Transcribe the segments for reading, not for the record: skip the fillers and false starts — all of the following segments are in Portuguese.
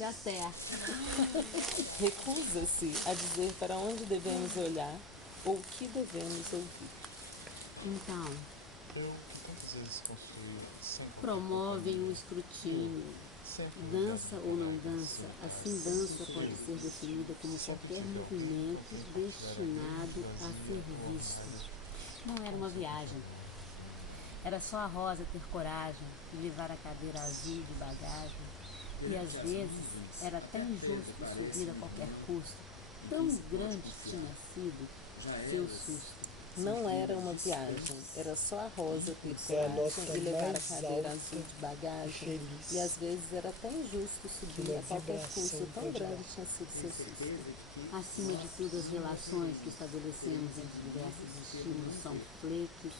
dar certo. Recusa-se a dizer para onde devemos olhar ou o que devemos ouvir. Então, Quantas vezes construí promovem o escrutínio. Dança ou não dança, assim dança pode ser definida como qualquer movimento destinado a ser visto. Não era uma viagem. Era só a Rosa ter coragem de levar a cadeira azul de bagagem. E às vezes era até injusto subir a qualquer custo. Tão grande tinha sido seu susto. Não era uma viagem, era só a Rosa ter coragem de levar a cadeira azul de bagagem. E às vezes era até injusto subir a qualquer custo, tão grande tinha sido seu susto. Acima de tudo, as relações que estabelecemos entre diversos estímulos são fleitos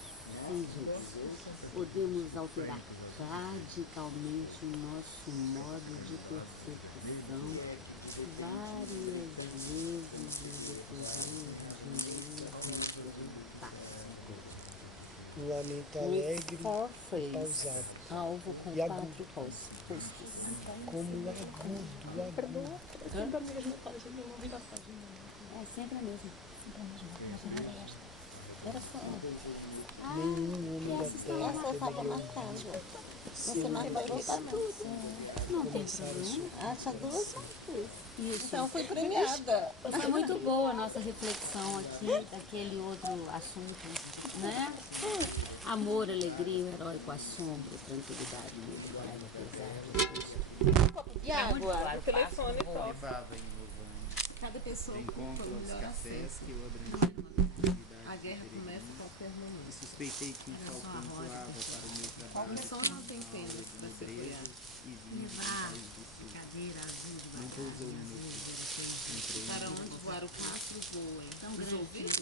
sensíveis. Podemos alterar radicalmente o nosso modo de percepção várias vezes no decorrer de Um lamento alegre, pausado. Alvo com E 4 agudo. rostos. Como agudo. Sempre a mesma página, não vi da página. É sempre a mesma. Era só. Nenhum homem da Essa terra eu estava poderia marcando. Você ser marcou tudo. Não tem problema. Acha duas? Isso. Então foi premiada. Foi muito boa a nossa reflexão aqui daquele outro assunto, né? Amor, alegria, o heróico assombro, tranquilidade, medo, coragem, pesar. E água? O telefone toca. Levava envolvente. Cada pessoa Encontro com o aos melhor cafés acesso. que eu abrangi. A guerra começa a qualquer momento. E suspeitei que um falcão voava para o meu A trabalho. pessoa não tem pena para ser criada. E vim do país do sul. Cadeira azul de Não pousou no meu Para onde voar o pássaro voa. Os ouvidos,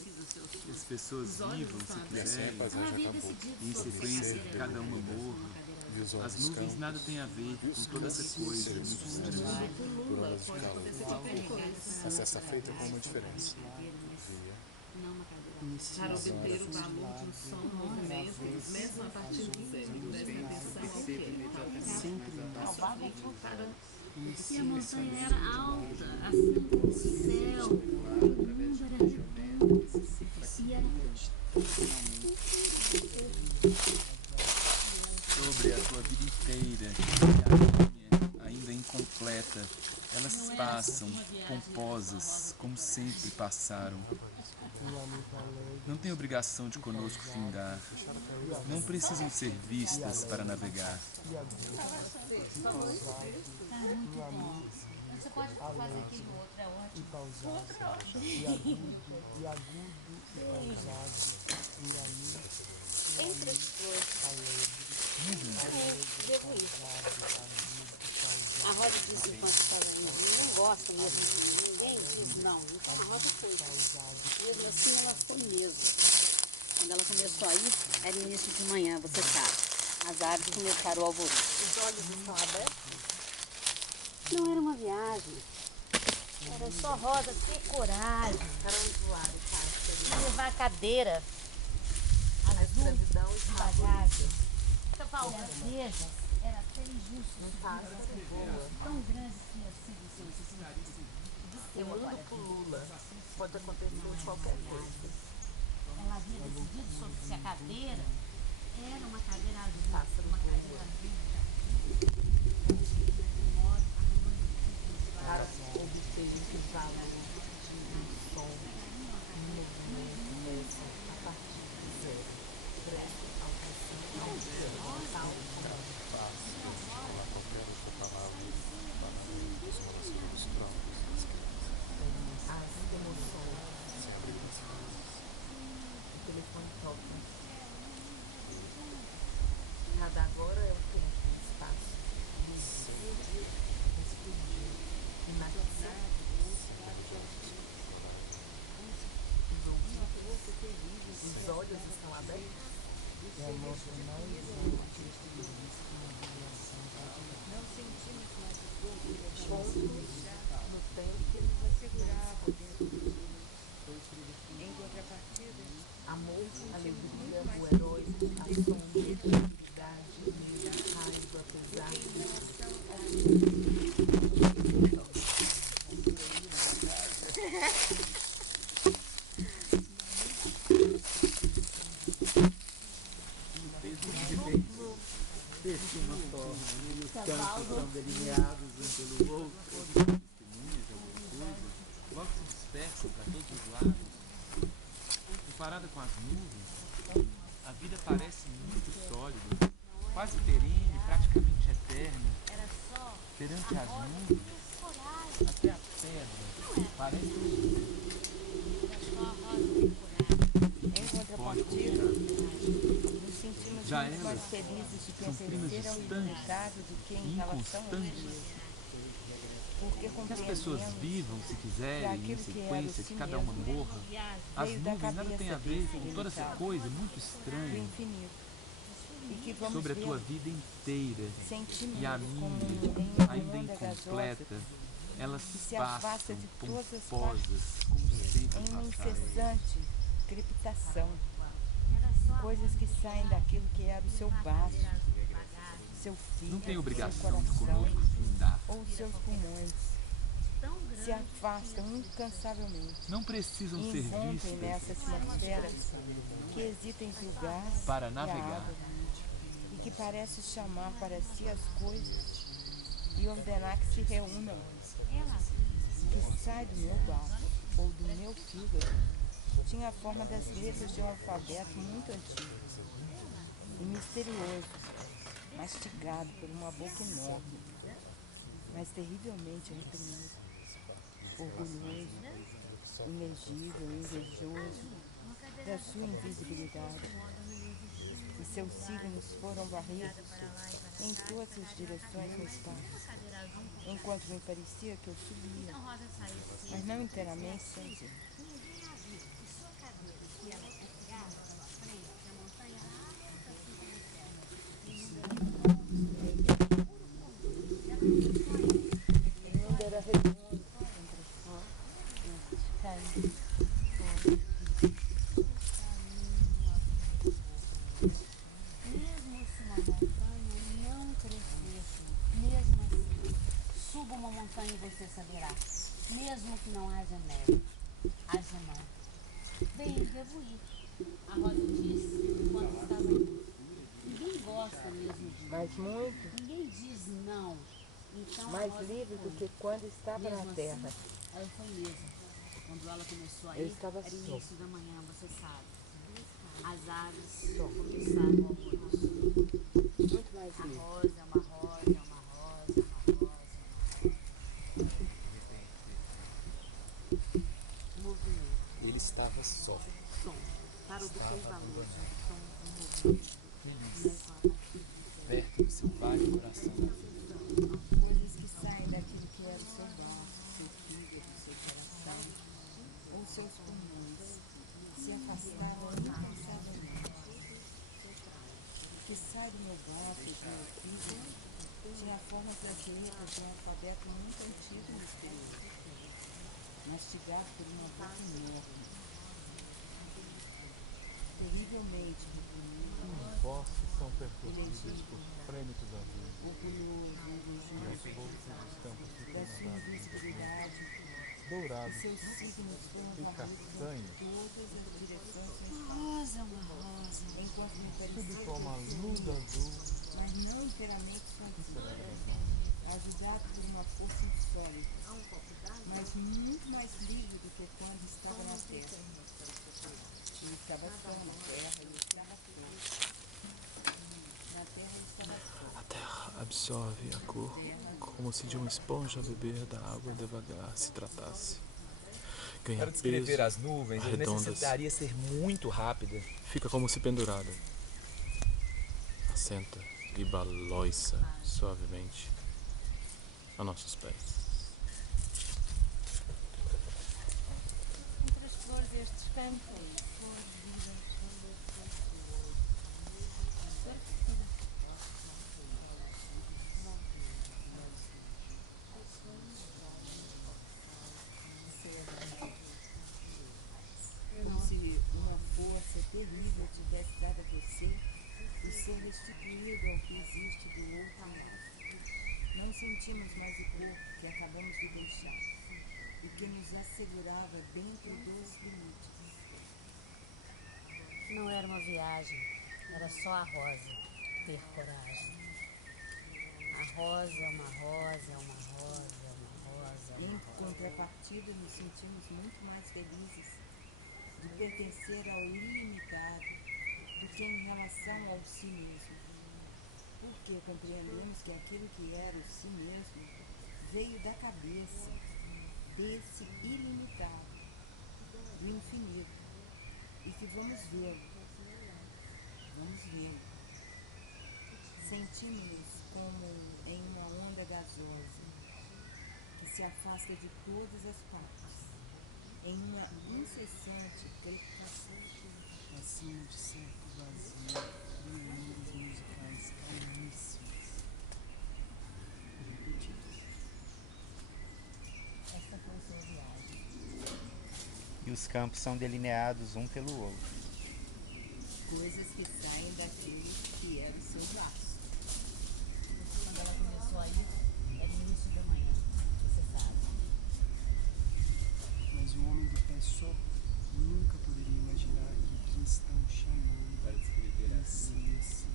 As pessoas vivam, se quiserem, e em sequência que cada uma morra. As nuvens nada têm a ver com toda essa coisa muito estranha. por horas de calor. Mas essa feita com uma diferença. para obter o valor de um som, movimento, mesmo a partir do zero. Presta atenção ao que E a montanha era alta, assim como o céu, o mundo era redondo, e era Sobre a tua vida inteira e a minha, ainda incompleta, elas passam, pomposas, como sempre passaram. Não tem obrigação de conosco findar. Não precisam ser vistas para navegar. Você pode fazer aqui do outro, é ótimo. pausado, e agudo, e pausado, Entre as A Rosa disse enquanto estava indo, não gosta mesmo de ninguém diz não. Então a Rosa foi. Mesmo assim ela foi mesmo. Quando ela começou a ir, era início de manhã, você sabe. As aves começaram o alvoroço. Os olhos estão abertos? Não era uma viagem. Era só Rosa ter coragem. Para onde voar o pássaro? De levar a cadeira. A escravidão e bagagem. Veja, era até injusto. Tão grande tinha sido o seu suicídio. Dissemulando por Lula. Pode acontecer qualquer coisa. Ela havia decidido sobre se a cadeira era uma cadeira azul. Uma cadeira azul. Para obter o valor de um som, um movimento, a partir de zero. Preste atenção ao Falar qualquer outra palavra para além dos relacionamentos próprios. as emoções. Sem abrir as coisas. O telefone toca. Nada agora é o tempo. campos são delineados um pelo outro. Testemunhas de alguma coisa, logo se dispersam para todos os lados. Comparada com as nuvens, a vida parece muito sólida, quase perene, praticamente eterna. Perante as nuvens, até a terra parece Em contrapartida, nos sentimos Já muito mais elas felizes de são climas pertencer ao distantes ilimitado do que em e relação ao inconstantes. mesmo. Porque Que as pessoas compreendemos vivam, se que quiserem, em aquilo que era sequência, o que si cada uma mesmo morra. As veio da nuvens nada tem a cabeça ver desse com toda essa ilimitado, coisa muito do estranha infinito. E que vamos sobre a tua ver vida inteira. sentimento E a como minha, em uma ainda onda gasosa incompleta, elas que se afasta passam de todas as pomposas, como sempre em uma passaram. incessante crepitação, coisas que saem daquilo que era o seu baço, seu fígado, Não tem seu obrigação de coração conosco findar. ou seus pulmões. Se afastam incansavelmente Não precisam e ser irrompem vistas nessa atmosfera que hesita entre o gás para e a navegar. água e que parece chamar para si as coisas e ordenar que se reúnam, que sai do meu baço ou do meu fígado, tinha a forma das letras de um alfabeto muito antigo e misterioso, mastigado por uma boca enorme, mas terrivelmente reprimido, orgulhoso, ilegível, invejoso da sua invisibilidade. E seus signos foram varridos em todas as direções no espaço, enquanto me parecia que eu subia, mas não inteiramente sempre. O mundo era redondo, Mesmo se uma montanha não crescesse, mesmo assim, suba uma montanha e você saberá. Mesmo que não haja neve, haja não. Bem, devo ir. A Rosa disse quando estava indo. Ninguém gosta mesmo de mas muito Ninguém diz não. Então, a mais Rosa livre do foi. que quando estava Mesmo na assim, terra. ela foi mesmo. Quando ela começou a Eu ir, estava era só. início da manhã, você sabe. As aves começaram o alvoroço. Muito mais A livre. rosa é uma rosa, é uma rosa, é uma rosa, é uma rosa. Movimento, Ele estava só. som. Para observar a luz, um som, um movimento. Começam a partir perto do seu vale coração da vida. Coisas que saem daquilo que era o seu braço, seu fígado, seu coração, ou seus pulmões, se afastaram incansavelmente. O que sai do meu braço e do meu fígado tinha a forma das letras de um alfabeto muito antigo e misterioso, mastigado por uma boca enorme, terrivelmente reprimido, Vossos são percorridos por frêmitos azuis. orgulhoso, E invejoso, aos bolsos dos campos da sua invisibilidade, e dourados seus signos foram e varridos castanhos, em todas as direções no espaço, rosa, uma rosa. enquanto me parecia tudo que como a eu luz subia, azul mas não inteiramente sozinho, será das mãos. ajudado por uma força insólita, mas muito mais livre do que quando estava na terra. Eu estava só na terra e eu estava só. Na terra eu estava só. A terra absorve a cor como se de uma esponja a beber da água devagar se tratasse. Ganha Para descrever peso, as nuvens, eu arredondas. necessitaria ser muito rápida. Fica como se pendurada. Assenta e baloiça suavemente a nossos pés. Entre as flores destes campos, Como se uma força terrível tivesse dado a você e ser restituído ao que existe do outro lado. Não sentimos mais o corpo que acabamos de deixar e que nos assegurava dentro dos limites. não era uma viagem, era só a rosa ter coragem. A rosa é uma rosa, é uma rosa, é uma rosa, é Em uma rosa. contrapartida, nos sentimos muito mais felizes de pertencer ao ilimitado do que em relação ao si mesmo. Porque compreendemos que aquilo que era o si mesmo veio da cabeça desse ilimitado, do infinito, e que vamos vê-lo. Sentimos-nos como em uma onda gasosa que se afasta de todas as partes, em uma incessante crepitação. Acima de certo vazio, violinhos musicais calmíssimos. Esta foi sua viagem. E os campos são delineados um pelo outro. Coisas que saem daquele que era o seu laço. Quando ela começou a ir, era início da manhã, você sabe. Mas o homem de pé só nunca poderia imaginar que aqui estão chamando Para descrever assim, esse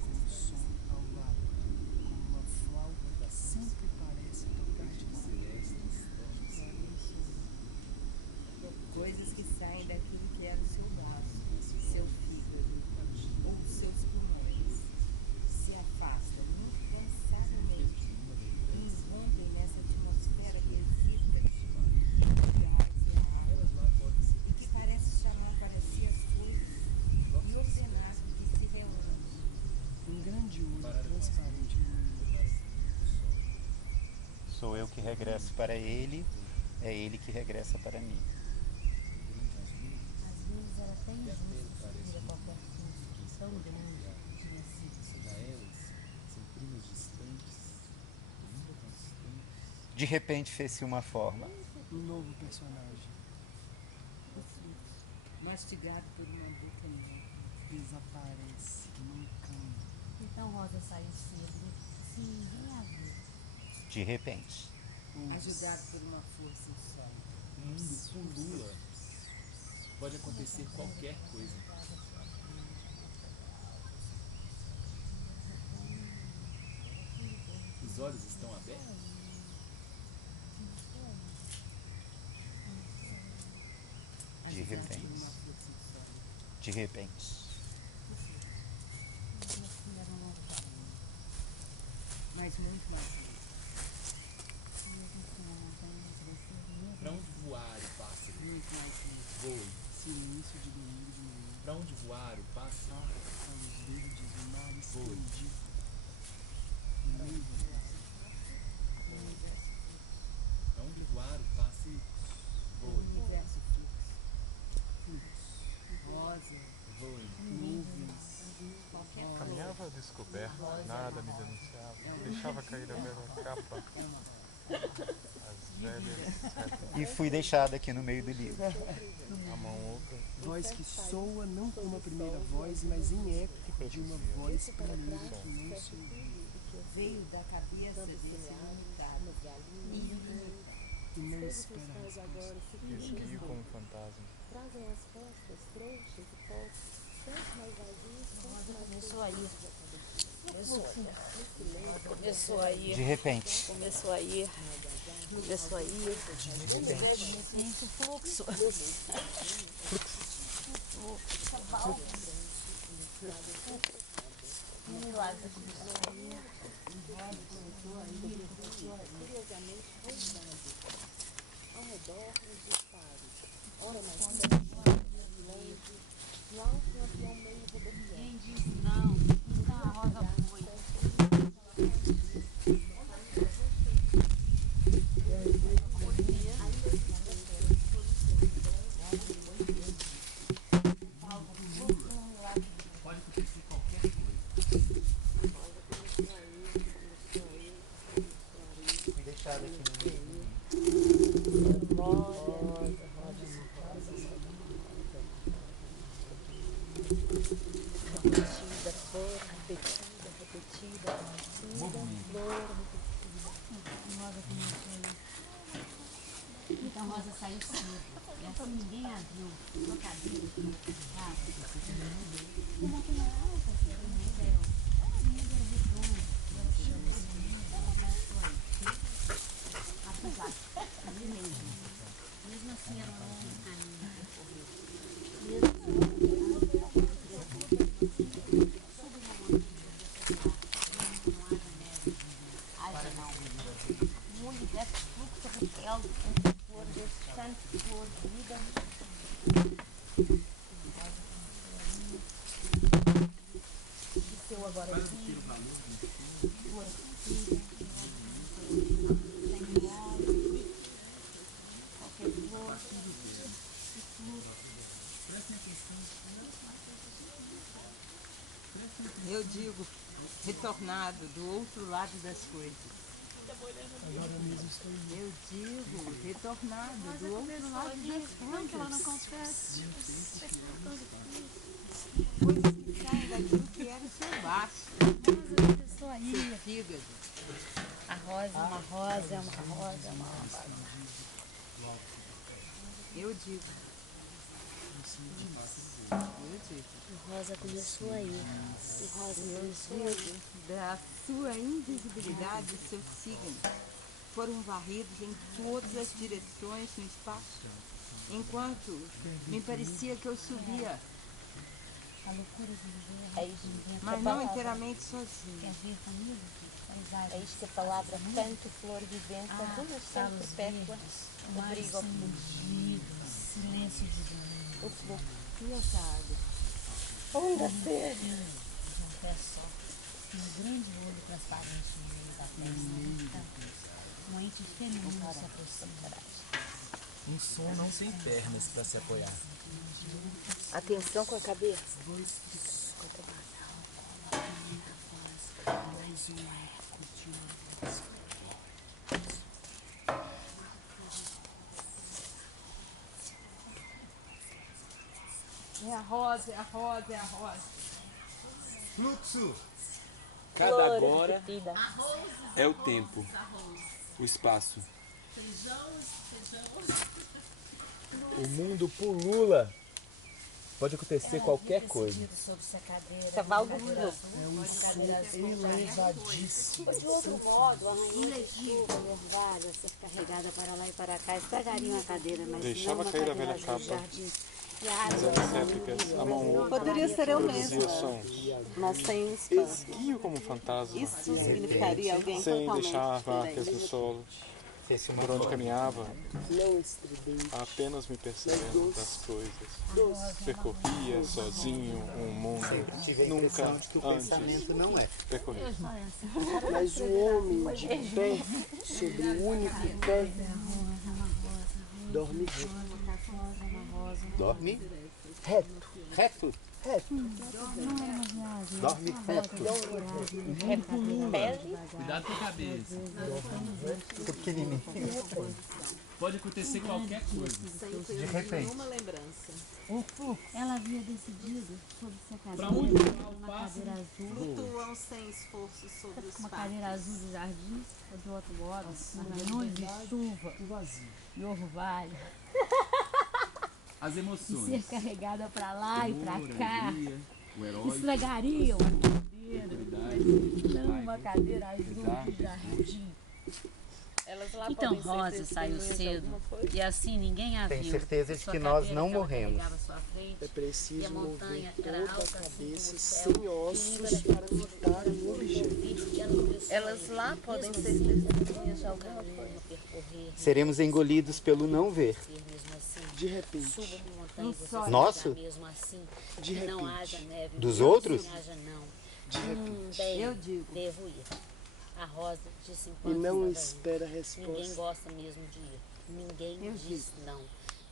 com o som ao lado, como uma flauta que sempre parece tocar de lado. Coisas que saem daquilo que era o seu laço, seu fígado ou seus pulmões. Se afastam incansavelmente e irrompem nessa atmosfera que excita o gás e a água e que parece chamar para si as coisas e ordenar que se reúnam. Um grande olho transparente no meio. Sou eu que regresso para ele, é ele que regressa para mim. Às vezes ela tem justo subir a qualquer custo, tão grande de necessito. para elas, são primas distantes, ainda constantes. De repente fez-se uma forma. Um novo personagem Mastigado por uma boca nova. desaparece num campo. Então Rosa saiu cedo, sem ninguém a ver. De repente. Ajudado por uma força só. O mundo pulula. Pode acontecer qualquer coisa. Os olhos estão abertos? De repente. De repente. Mas muito mais. Para onde voar o pássaro? Voe. Silêncio de domingo de manhã. Para onde voar o pássaro? Aos verdes do mar Voe. estendido. No meio do Para onde voar o pássaro? Voe. Universo fluxo. Rosa. Voe. nuvens. Caminhava descoberto, nada me denunciava. Deixava cair a velha capa, as velhas setas, E fui deixado aqui no meio do livro. a mão oca. Voz que soa não como a primeira voz, mas em eco de uma voz primeira que não se ouviu. Veio da cabeça desse ilimitado. E não espera a resposta. Esguio como um fantasma. Trazem as costas, trouxas e postos, tanto mais vazios quanto mais Começou a ir. Começou a ir. De repente. Começou a ir. Começou a ir. Gente, fluxo. Milagre. curiosamente roubando. Ao redor, os disparos. Ora mais perto, longe, no alto um avião meio rodopiante. Quem disse não? Então a Rosa foi. Pode acontecer qualquer coisa. Fui deixado aqui no meio. Repetida, Movimento. Rosa começou a ir. Então Rosa saiu cedo. E assim ninguém a viu. Uma cadeira que não precisava. Uma máquina alta, assim, no céu. A menina era redonda. Mesmo assim, era um longo caminho a percorrer. Haja não. Muito desse fluxo rebelde entre flor desse santo flor de vida. E seu agora vivo. Flor filha. Sem molde. Qualquer flor. Eu digo, retornado do outro lado das coisas. Agora mesmo estou indo. Eu digo, retornado do outro lado das coisas. Ela não confessa. Coisas que saem daquilo que era o seu baço, Pessoa aí. seu fígado. A rosa é uma rosa, é uma rosa, é uma rosa. Eu digo. A rosa começou aí. E rosa começou aí. Da sua invisibilidade, seus signos foram varridos em todas as direções no espaço, enquanto me parecia que eu subia, A loucura de viver. É isso. mas não inteiramente sozinha. Quer ver família? É isto que a palavra canto, flor vivente, alguma sempre perpétua, obriga ao Silêncio divino. o fluxo. E essa água? Onda sede. Um pé só. Um grande olho transparente no meio da testa. Um ente feminino se aproxima. Um som não tem pernas para se apoiar. Atenção com a cabeça. É a rosa, é a rosa, é a rosa. Fluxo! Cada agora é o tempo, o espaço. O mundo pulula. Pode acontecer qualquer coisa. Sobre essa cadeira. Cavalo do É um som elevadíssimo. De outro modo, a rainha de chuva e orvalho a ser carregada para lá e para cá, estragariam a cadeira, mas Deixava não uma cair a cadeira velha azul capa. de jardim. E a água As ancestrais, a mão Poderia ser eu produzia mesma, sons. mas sem um espanto. Esguio como um fantasma, Isso significaria alguém sem totalmente deixar marcas diferente. no solo. Fez uma Por onde caminhava, Não estridente. apenas me percebendo das coisas. Percorria sozinho um mundo Tive a nunca impressão de que o antes pensamento não é. percorrido. Mas o homem de pé sobre o único pé dorme Dorme reto. reto. Dorme reto. Cuidado com a cabeça. Fica pequenininho. Pode acontecer qualquer coisa. De repente. Uma lembrança. Ela havia decidido sobre essa Pra cadeira, onde vai o uma pássaro? cadeira azul, Flutuam sem esforço sobre os uma fatos. cadeira azul de jardim, ou de outro modo, uma noite de chuva O vazio. e orvalho, As e ser emoções. carregada para lá e para Amor, cá, alegria, o herói, esfregariam a cadeira, autoridade, não uma raiva, cadeira azul pesar, de jardim. Elas lá Então podem ser Rosa saiu testemunhas de cedo, alguma coisa. e assim ninguém a Tenho viu. certeza de Sua que nós cadeira não que ela morremos. carregava à sua frente, É e a preciso montanha mover era toda alta a assim cabeça como o céu, sem ossos para fitar um objeto. e ela começou Elas a ir. lá podem Mesmo ser assim, testemunhas de alguma alguma coisa. forma percorrer, Seremos engolidos pelo não ver. mesmo assim. De repente. Suba uma montanha e você sonho. Nosso? chegar mesmo assim. De Que não repente. haja neve. Dos não outros? haja não. De repente. Bem, Eu digo. devo ir. A Rosa disse E enquanto não estava espera indo. Ninguém resposta. gosta mesmo de ir. Ninguém Eu diz não.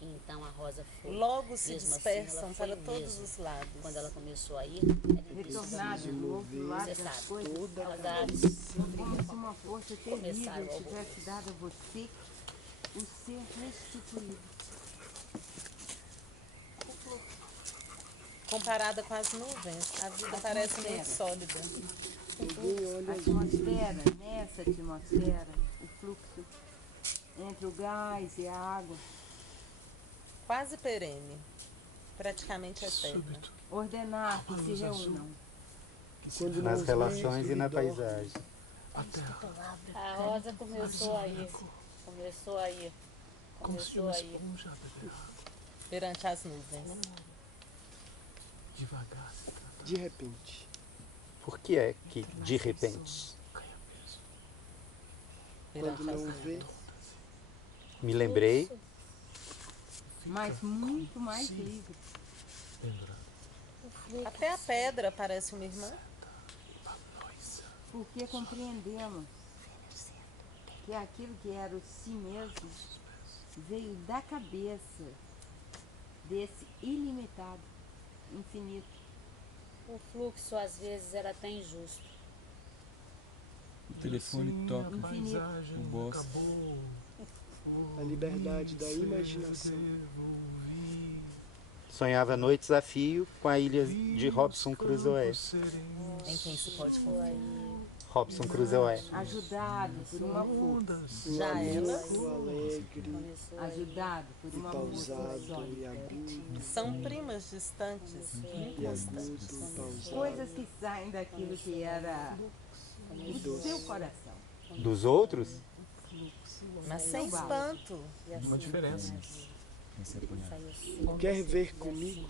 Então a Rosa foi. Logo se Mesmo assim, dispersam ela foi para todos mesmo. os lados. Quando ela começou a ir, era Retornado impossível. do outro lado Você das sabe, coisas, Toda a as cabeça. aves como se uma força terrível Começaram ao tivesse dado a você o ser restituído. Comparada com as nuvens, a vida parece muito sólida. Ninguém olha A atmosfera, nessa atmosfera, o fluxo entre o gás e a água, Quase perene, praticamente eterna. ordenar que se reúnam. quando Nas nos relações vê, e na ele dorme. paisagem. A Rosa começou a ir. começou a ir. Como se Começou uma a ir esponja beber água. perante as nuvens. Devagar. De repente. Por que é que, de repente, Quando Perante as não vê, nuvens. me lembrei Mas muito mais livre. Até a pedra parece uma irmã. Porque compreendemos que aquilo que era o si mesmo veio da cabeça desse ilimitado, infinito. O fluxo às vezes era até injusto. O telefone toca. Paisagem O boss. acabou. a liberdade da imaginação. sonhava noites a fio com a ilha de Robson Crusoe. Em quem se pode confiar. Robson Crusoe. Ajudado por uma força. Já ela Alegre, Ajudado por uma força pausado e sólida. agudo, são primas distantes. e agudo, pausado. Coisas que saem daquilo que era o seu coração. Dos outros, Mas sem espanto. Uma diferença. Pra se apoiar. Quer ver comigo?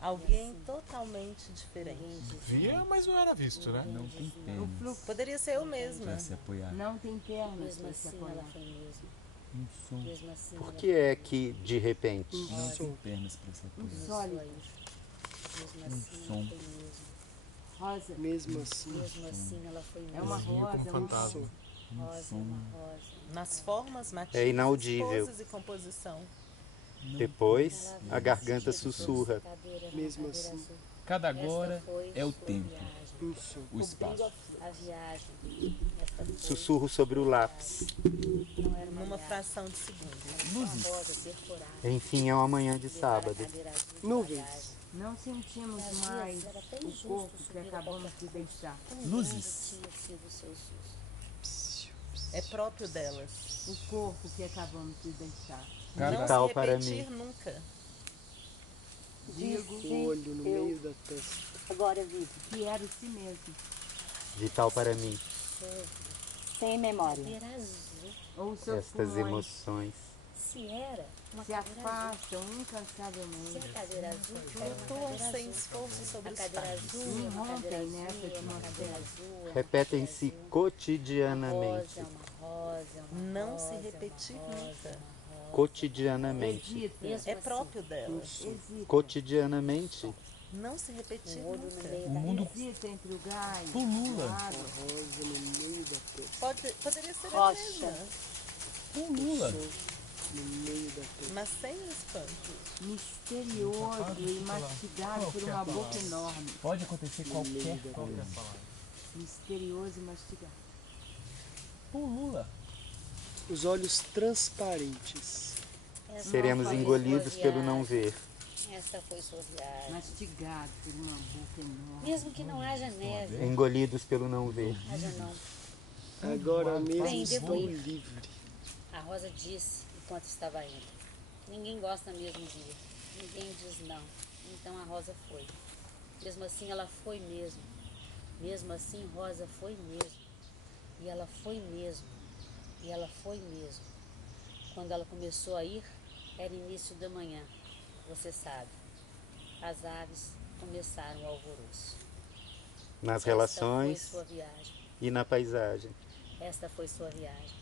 Alguém totalmente diferente. Via, mas não era visto, né? Não tem O pernas fluxo Poderia ser eu mesma. pra se apoiar. não tem pernas Mesmo para se assim ela apoiar. foi mesmo. Um som. Mesmo assim por ela que é que, de repente, Não tem pernas pra se Um apoiar. sólido, mesmo assim som. ela foi mesmo. rosa, Mesmo assim, Mesmo assim ela foi mesmo. é uma Vinha rosa, como é uma fantasma. rosa. Rosa, som. uma rosa. Nas formas, matizes, É inaudível. poses e composição. depois a garganta sussurra, mesmo assim, Cada agora é o tempo, um som. o espaço. A viagem. Esta foi, sussurro sobre o lápis. não era uma Numa viagem, fração de segundo. uma rosa perforada. Enfim, é uma manhã de sábado. Cadeira azul de Nuvens. bagagem. Não sentimos Às mais vezes era até o injusto corpo que subir a acabamos qualquer de deixar. Tão Luzes. grande tinha sido o seu susto. É próprio delas. O corpo que acabamos de deixar. Não Vital se para repetir mim. nunca. Digo O olho no meio da testa. Agora vivo. que era o si mesmo. Vital para mim, Sem memória. Cadeira azul. Ou os seus estas pulmões emoções. Se era uma se cadeira azul. afastam Se incansavelmente. a cadeira azul era uma Flutuam cadeira sem azul. esforço sobre A os cadeira pais. azul é uma cadeira Irrompem azul, nessa é uma cadeira atmosfera. azul. é uma Repetem-se cadeira azul. cotidianamente. Rosa, é uma Não rosa, se é uma repetir rosa, nunca. Cotidianamente. Hesita, Mesmo É assim, próprio delas. hesita. Cotidianamente. Não se repetir o olho no nunca. meio O da mundo Hesita entre o gás, pulula. o água. Rosa no meio da testa. Poderia ser eu Rocha. mesma, Pulula. No meio da testa. mas sem espanto. Misterioso e mastigado por uma boca enorme. Pode acontecer qualquer coisa. Misterioso e mastigado. Pulula. Os olhos transparentes. Essa Seremos foi engolidos sua pelo não viagem. ver. Esta foi sua viagem. Mastigado por uma boca enorme. Mesmo que não haja neve, Engolidos pelo não ver. haja não. Agora mesmo Bem, estou depois. livre. A Rosa disse enquanto estava indo. Ninguém gosta mesmo de ir. Ninguém diz não. Então a Rosa foi. Mesmo assim ela foi mesmo. Mesmo assim Rosa foi mesmo. E ela foi mesmo. E ela foi mesmo. Quando ela começou a ir, era início da manhã. Você sabe. As aves começaram o alvoroço. Nas Esta relações foi sua viagem. e na paisagem. Esta foi sua viagem.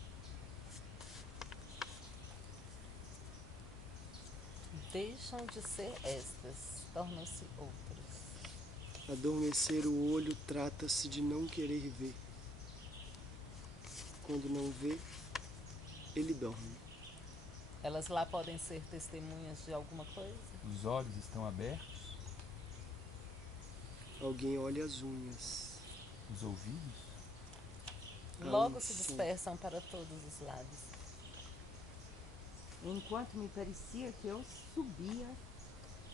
Deixam de ser estas, tornam-se outras. Adormecer o olho trata-se de não querer ver. Quando não vê, ele dorme. Elas lá podem ser testemunhas de alguma coisa? Os olhos estão abertos. Alguém olha as unhas. Os ouvidos. Logo se som. dispersam para todos os lados. Enquanto me parecia que eu subia,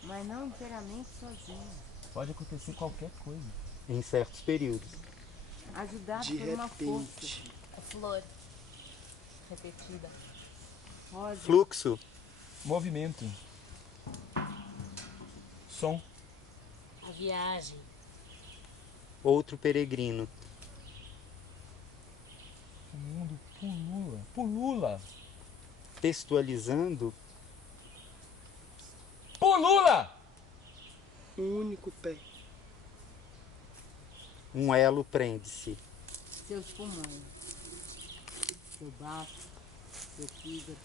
mas não inteiramente sozinha. Pode acontecer qualquer coisa. Em certos períodos. Ajudado De por uma força. repente, A flor repetida. Rosa, Fluxo. Movimento. Som. A viagem. Outro peregrino. O mundo pulula. Pulula. Textualizando, Pulula! Um único pé. um elo prende-se. Seus pulmões, seu baço, seu fígado,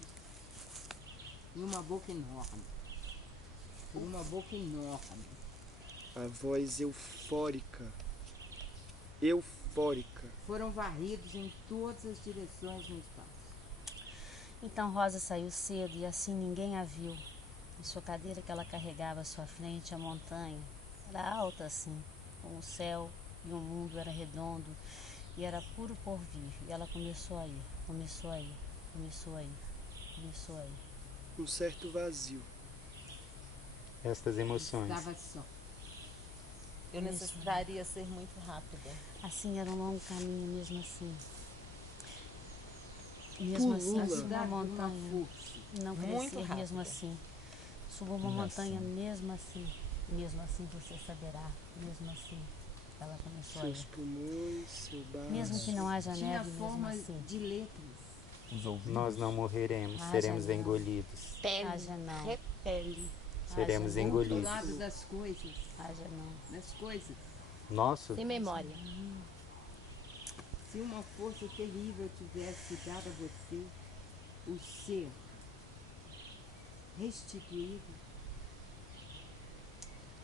e uma boca enorme. Por uma boca enorme. A voz eufórica. Eufórica. Foram varridos em todas as direções no espaço. Então Rosa saiu cedo e assim ninguém a viu. Em sua cadeira que ela carregava à sua frente, a montanha era alta assim, como o céu, e o mundo era redondo e era puro porvir. E ela começou a ir, começou a ir, começou a ir, começou a ir. Um certo vazio. Estas emoções. Estava só. Eu necessitaria ser muito rápida. Assim era um longo caminho, mesmo assim. Mesmo assim, Pulula. suba uma montanha, não Muito crescer rápida. mesmo assim. Suba uma montanha mesmo assim. Mesmo assim você saberá, mesmo assim. Ela começou a Seus ir. pulmões, seu baço. Mesmo que não haja Tinha neve, mesmo forma assim. de letras. Os ouvidos. Nós não morreremos, Haja seremos não. engolidos. Haja não. Repele. Seremos Haja não. Do engolidos. lado das coisas. Haja não. Das coisas. Nosso? Sem memória. Se uma força terrível tivesse dado a você o ser restituído,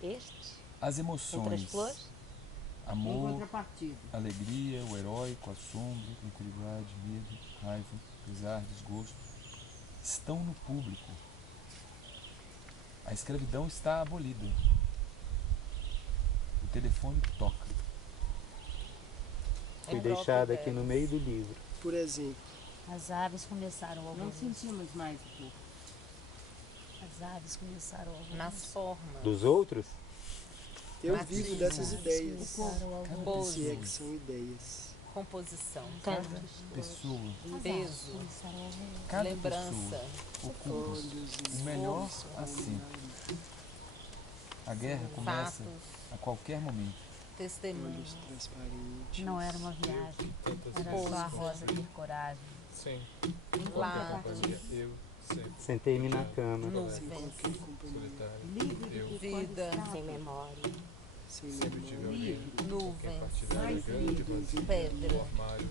Este. As Outras emoções. flores. em Amor, contrapartida, alegria, o heróico, assombro, tranquilidade, medo, raiva, pesar, desgosto, estão no público. A escravidão está abolida. O telefone toca. Foi deixada aqui no meio do livro. Por exemplo, As aves começaram a não ouvir. sentimos mais o corpo. As aves começaram a ouvir. Nas formas. Dos outros? eu Batismo. vivo dessas ideias. Começaram a ouvir. Se é Pouso. que são ideias. Composição. Pessoa, Peso. Começaram a ouvir. cada Lembrança. pessoa ocupa Olhos o e melhor assento. A guerra começa Fatos. a qualquer momento. Testemunhos. olhos transparentes. Não era uma viagem. Tantas Era vezes só a com- Rosa ter coragem. Sim. Lados. Companhia, eu, sempre. Sentei-me na cama. Sem Nuvens. qualquer companhia. Solitário. Livre Eu do que Vida. pode estar. Sem memória. Sem sempre tive memória. alguém com quem Nuvens. partilhar Mais grande livre. vazio. Pedra. O armário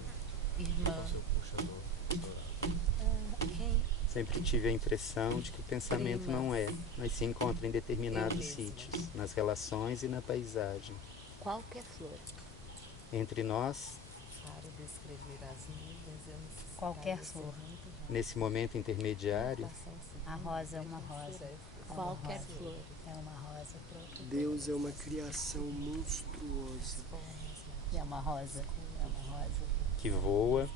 Irmã. com seu puxador dourado. Quem? Sempre tive a impressão de que o pensamento Prima. não é, mas se encontra em determinados Eu mesma. sítios, nas relações e na paisagem. Qualquer flor. Entre nós, Para descrever as nuvens, eu necessitaria Qualquer ser flor. muito rápida. nesse momento intermediário, A rosa é uma rosa. Qualquer flor. É uma rosa. Deus é uma criação monstruosa. É uma rosa. É uma rosa. que voa,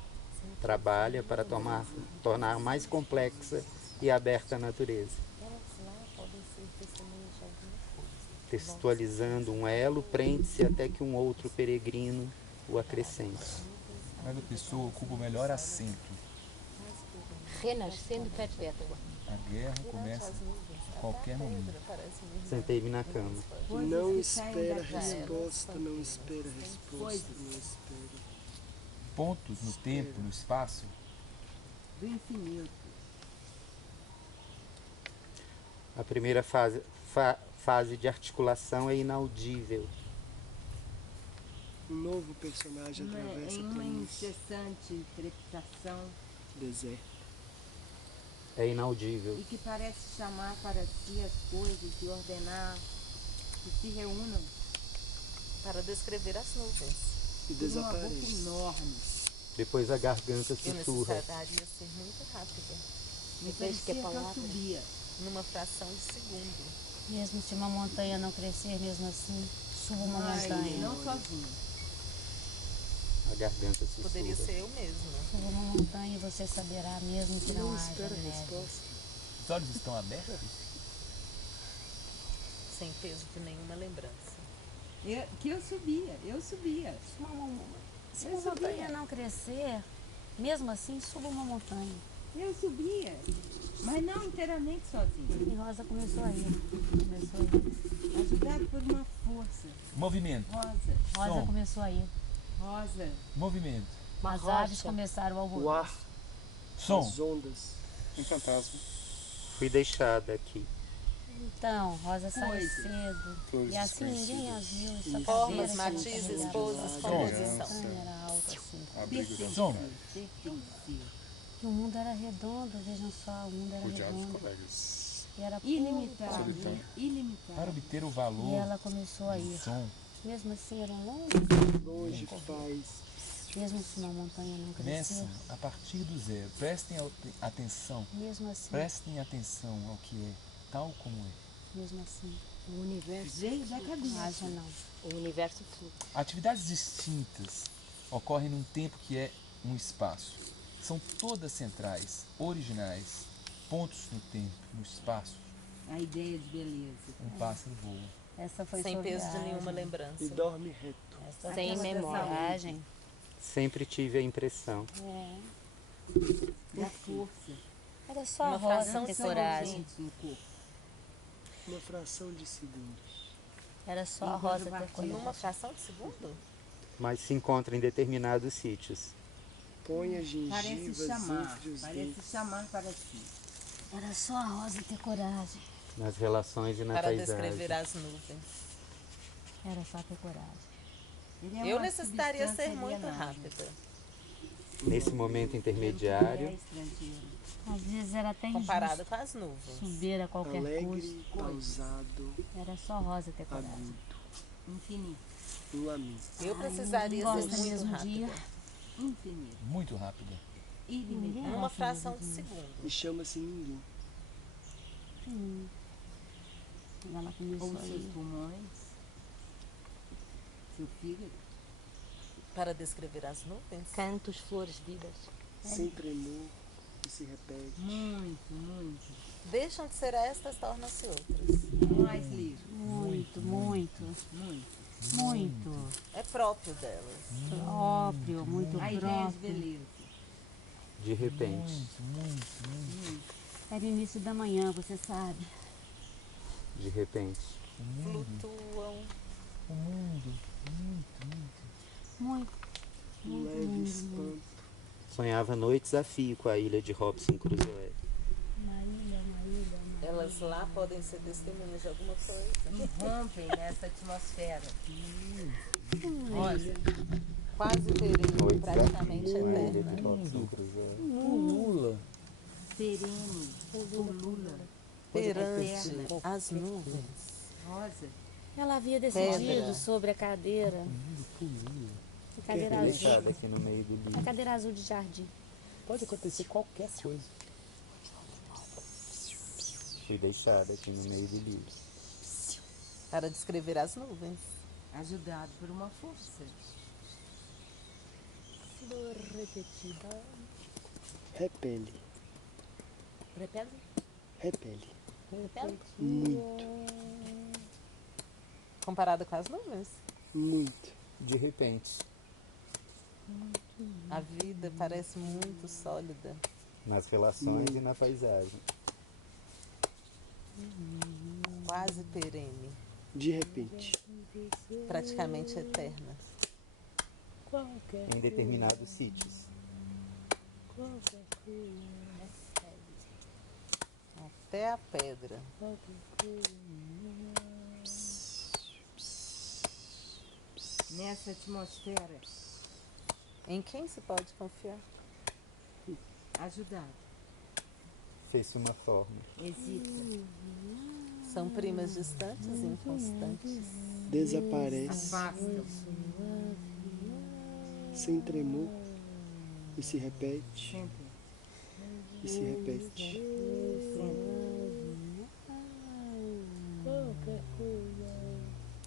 trabalha para tornar mais complexa e aberta a natureza. Elas lá podem ser testemunhas de alguma coisa. Textualizando, um elo prende-se até que um outro peregrino o acrescente. Cada pessoa ocupa o melhor assento. Renascendo perpétua. A guerra começa a qualquer momento. Sentei-me na cama. Coisas Não que saem espera da terra. resposta, não espera resposta, não espera. Pontos no tempo, no espaço. Do infinito. A primeira fase de articulação é inaudível. Um novo personagem atravessa Em a uma planície incessante trepidação deserta. É inaudível. e que parece chamar para si as coisas e ordenar que se reúnam Para descrever as nuvens. E por uma boca desaparece. enorme. Depois a garganta Eu sussurra. necessitaria ser muito rápida. Me Depois que parecia a que eu palavra. subia. Numa fração de segundo. Mesmo se uma montanha não crescer, mesmo assim, suba uma montanha. Não sozinho. A garganta Poderia sussurra. ser eu mesma. Suba uma montanha e você saberá, mesmo que não Não haja espera neve. resposta. Os olhos estão abertos? Sem peso de nenhuma lembrança. Eu subia. Se Eu uma subia. montanha não crescer, mesmo assim, suba uma montanha. Eu subia. Mas não inteiramente sozinha. E Rosa começou a ir. Começou a ir. Ajudado por uma força. Movimento. Rosa. Rosa Som. começou a ir. Rosa. Movimento. Uma As rocha. aves começaram a O ouvir. ar, Som. as ondas, Um fantasma. Fui deixada aqui. Então, Rosa saiu cedo. Flores E assim ninguém a desconhecidas. viu. Essa Formas, cadeira matizes, tinha poses, cadeado. composição. Era alta assim. Abrigo da Som. E o mundo era redondo, vejam só, o mundo era Rodeado de redondo. colegas. E era Ilimitado. Solitário. Ilimitado. Para obter o E valor ela começou a do ir. som, Mesmo assim eram longos, Longe faz. mesmo assim a montanha não crescia. meçam a partir do zero. Atenção, Mesmo assim, prestem atenção ao que é, tal como é. mesmo assim, O universo veio da cabeça. haja não. O universo flui. Atividades distintas ocorrem num tempo que é um espaço. São todas centrais, originais, pontos no tempo, no espaço. A ideia de beleza. Um pássaro voa. Essa foi Sem sua peso de viagem. nenhuma lembrança. E dorme reto. Essa Sem foi sua memória. viagem. Sempre tive a impressão. É. Da força. Era só Uma a Rosa fração ter de coragem. No corpo. Uma fração de segundos. Era só a Rosa ter Numa coragem. fração de segundo? Mas se encontra em determinados sítios. Ponha Parece gengivas chamar. entre os Parece dentes. chamar para si. Era só a Rosa ter coragem. Nas relações e na Para paisagem. descrever as nuvens. Era só ter coragem. Ele é Eu uma necessitaria ser substância muito alienada. rápida. Nesse momento É intermediário, estrangeiro. Às vezes era até Comparado com as nuvens. subir a qualquer custo. Alegre, pausado, Era só Rosa ter coragem. agudo. Infinito. Um lamento. Eu precisaria Ninguém ser gosta muito mesmo rápida. dia. Infinito. Muito rápida. Ilimitado. Numa fração de segundo. E chama-se ninguém. Quando ela começou Ou a seus ir. pulmões. Seu fígado. Para descrever as nuvens. Cantos, flores, vidas. Sem tremor. E se repete. Muito, muito. Deixam de ser estas, tornam-se outras. Mais livre. Muito, muito, Muito. muito. É próprio delas. Próprio, muito A ideia de próprio. beleza. de repente. Era início da manhã, você sabe. De repente. Flutuam. O mundo, Muito. Um leve espanto. Sonhava noites a fio com a ilha de Robson Crusoe. Uma ilha, uma ilha, uma Elas lá podem ser testemunhas de alguma coisa. Irrompem nessa atmosfera. Rosa. Quase perene, Noites praticamente a fio com a ilha de eterna. Robson Crusoe. pulula. Perene. Pulula. Perante as nuvens. Rosa. Ela havia decidido Pedra. sobre a cadeira. A cadeira Fui azul. deixada aqui no meio do A livro. cadeira azul de jardim. Pode acontecer qualquer coisa. Fui deixada aqui no meio do livro. Para descrever as nuvens. Ajudado por uma força. Flor repetida. Repele. Repete? Repele. Repete? Muito. Comparado com as nuvens. Muito. De repente, A vida parece muito sólida. nas relações e na paisagem. Quase perene. De repente. Praticamente eterna. Em determinados sítios. Até a pedra. Nessa atmosfera. Em quem se pode confiar? Ajudado. Fez-se uma forma. Hesita. São primas distantes e inconstantes. Desaparece. Afasta. Sem tremor. E se repete. Sempre. E se repete.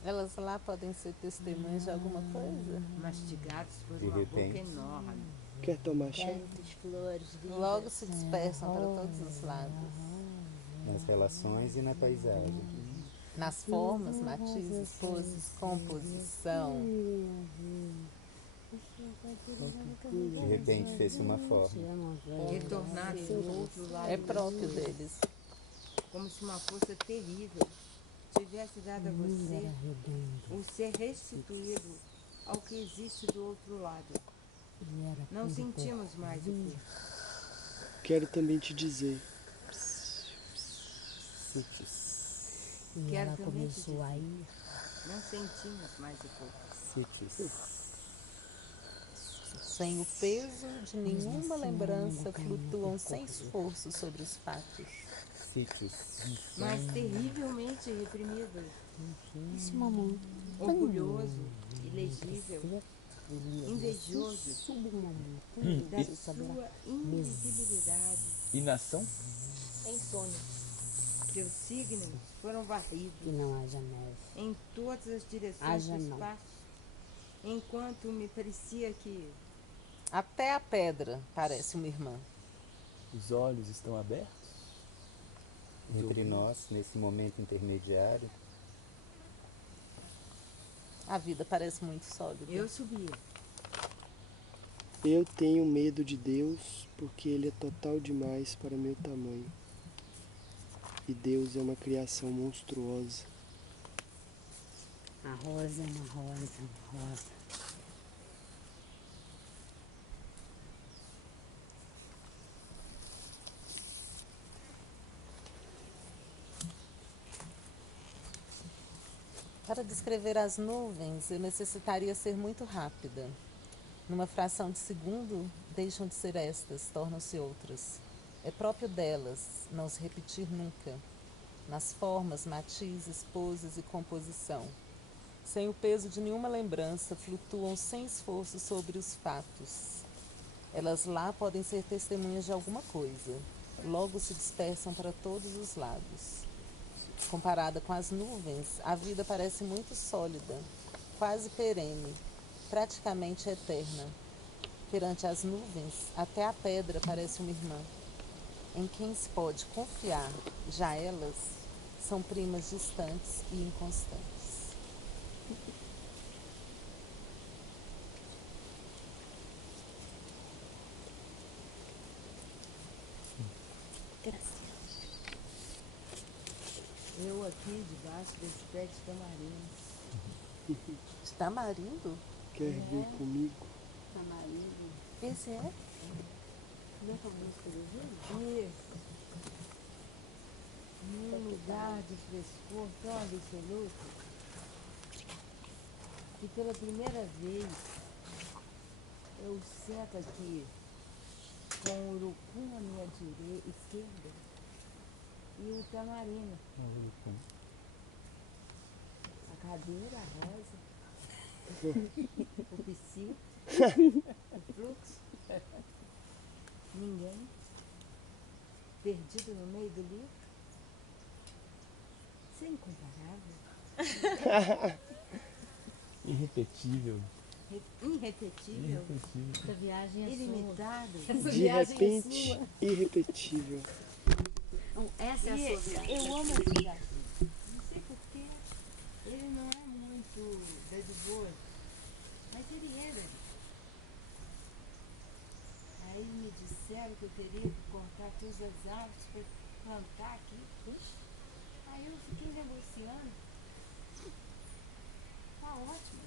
Elas lá podem ser testemunhas de alguma coisa? Mastigados por De uma repente. boca enorme. Quer tomar chá? Cantos, flores, vidas. Logo se dispersam para todos os lados. Nas relações e na paisagem. Nas formas, matizes, poses, composição. De repente fez-se uma forma. Retornados do outro lado. É próprio deles. Como se uma força terrível tivesse dado a você o ser restituído ao que existe do outro lado. Não sentimos mais o corpo. Quero também te dizer. E Quero ela também te começou a dizer. ir. Não sentimos mais o corpo. Sem o peso de nenhuma lembrança, flutuam sem esforço sobre os fatos. Mas terrivelmente reprimido, Esse mamãe. orgulhoso, ilegível, invejoso da sua invisibilidade. Inação? Em sonho, seus signos foram varridos Que não haja neve. em todas as direções Haja do não. espaço, enquanto me parecia que Até a pedra parece uma irmã. Os olhos estão abertos? Entre nós, nesse momento intermediário, A vida parece muito sólida. eu subia. Eu tenho medo de Deus porque Ele é total demais para meu tamanho. E Deus é uma criação monstruosa. A rosa é uma rosa, uma rosa. Para descrever as nuvens, eu necessitaria ser muito rápida. Numa fração de segundo, deixam de ser estas, tornam-se outras. É próprio delas não se repetir nunca, nas formas, matizes, poses e composição. Sem o peso de nenhuma lembrança, flutuam sem esforço sobre os fatos. Elas lá podem ser testemunhas de alguma coisa, logo se dispersam para todos os lados. Comparada com as nuvens, a vida parece muito sólida, quase perene, praticamente eterna. Perante as nuvens, até a pedra parece uma irmã, em quem se pode confiar, já elas são primas distantes e inconstantes. Eu aqui debaixo desse pé de tamarindo. De tamarindo? Quer vir comigo? Tamarindo. Esse é? Como é que é a música do Rio? Isso. Num lugar de frescor tão absoluto que pela primeira vez eu sento aqui com o urucum à minha esquerda e o tamarino. A cadeira, a rosa, o psi, o fluxo, ninguém, perdido no meio do livro, sem incomparável, Irrepetível. irrepetível, Essa viagem é ilimitado. De repente, irrepetível. Não, essa é a sua viagem. Eu amo esse desafio. Não sei porquê. Ele não é muito dadivoso, mas ele é dadivoso. Aí me disseram que eu teria que cortar todas as árvores para plantar aqui. Aí eu fiquei negociando. Tá ótimo.